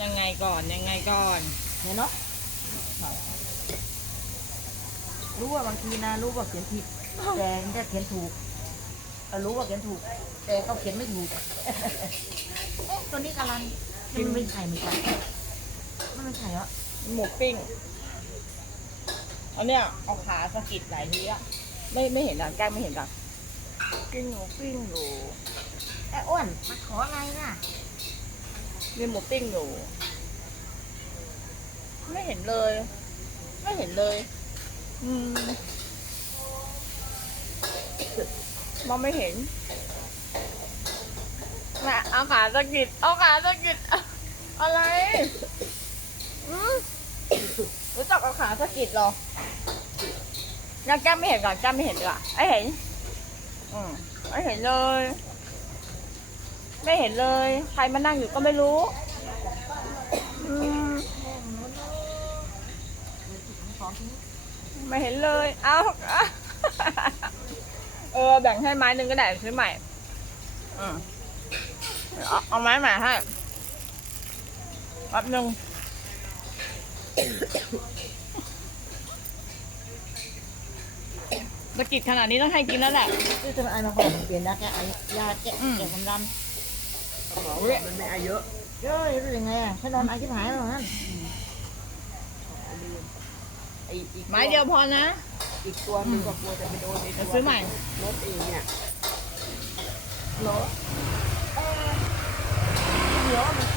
ยังไงก่อนยังไงก่อนเนี่ยเนาะรู้ว่าบางทีนะรู้ว่าเขียนผิดแต่จะเขียนถูกเออรู้ว่าเขียนถูก แต่ก็เขียนไม่ถูกเอ๊ะตัวนี้กาลันมันไม่ไข่เหมือนกันมันไม่ไข่เหรอหมูปิ้งเอาเนี่ยเอาขาสะกิดหลายทีอะไม่ไม่เห็นอะแกล้งไม่เห็นอะกินหมูปิ้งอยู่ไอ้อ้วนมาขออะไรน่ะ มีหมูปิ้งอยู่ ไม่เห็นเลย ไม่เห็นเลย อืมมองไม่เห็นน่ะเอาขาสะกิดเอาขาสะกิดอะไรอืมรู้จักเอาขาสะกิดหรอยังแก้มไม่เห็นก่อนแก้มไม่เห็นดีกว่าไอเห็น อืมไม่เห็นเลย ไม่เห็นเลย ใครมานั่งอยู่ก็ไม่รู้อืมไม่เห็นเลย เอาเออ แบ่งให้ไม้หนึ่งก็ได้ซื้อใหม่อืมเอาเอาไม้ใหม่ให้แป๊บหนึ่งสะกิดขนาดนี้ต้องให้กินแล้วแหละซื้อทำไมไอ้มาขอเปลี่ยนยาแก้ไอยาแก้อืมแก้ความดัน มันไม่อาเยอะเย้ยรู้ยังไงอะฉันนอนไอ้ที่หายแล้วนั่นไอ้อีกไม้เดียวพอนะ อีกตัวหนึงก็กลัวจะไปโดนไอ้เดี๋ตัยววซื้อใหม่ รถเองเนี่ยเหรอเออเดี๋ยวมัน